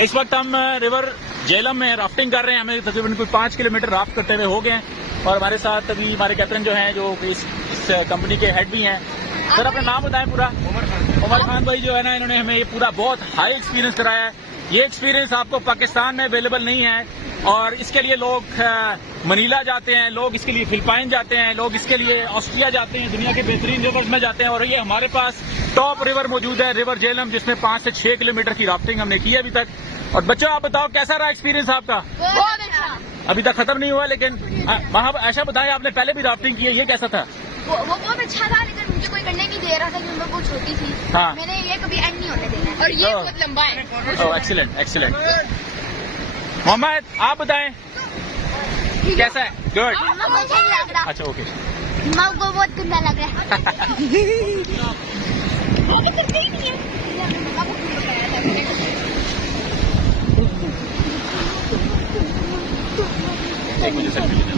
इस वक्त हम रिवर झेलम में राफ्टिंग कर रहे हैं। हमें तकरीबन कोई 5 किलोमीटर राफ्ट करते हुए हो गए हैं और हमारे साथ अभी हमारे कैप्टन जो हैं, जो इस कंपनी के हेड भी हैं। सर अपना नाम बताएं पूरा। उमर खान भाई जो है ना, इन्होंने हमें ये पूरा बहुत हाई एक्सपीरियंस कराया है। ये एक्सपीरियंस आपको पाकिस्तान में अवेलेबल नहीं है और इसके लिए लोग मनीला जाते हैं, लोग इसके लिए फिलिपाइन जाते हैं, लोग इसके लिए ऑस्ट्रिया जाते हैं, दुनिया के बेहतरीन रिवर्स में जाते हैं। और ये हमारे पास टॉप रिवर मौजूद है, रिवर झेलम, जिसमें 5 से 6 किलोमीटर की राफ्टिंग हमने की है अभी तक। और बच्चों आप बताओ कैसा रहा एक्सपीरियंस आपका? बहुत अच्छा। अभी तक खत्म नहीं हुआ, लेकिन वहाँ ऐसा बताएं, आपने पहले भी राफ्टिंग की है, ये कैसा था? वो बहुत अच्छा था, लेकिन मुझे कोई करने नहीं दे रहा था क्योंकि मैं बहुत छोटी थी। हाँ। मैंने ये कभी एंड नहीं होने देना है। और ये बहुत लंबा है। ओह एक्सीलेंट एक्सीलेंट। मोहम्मद आप बताएं कैसा है? गुड। मुझे नहीं लग रहा। अच्छा ओके। माँ को बहुत गंदा लग रहा है। अभी तक नहीं है। एक मुझे सेल्फी लेना।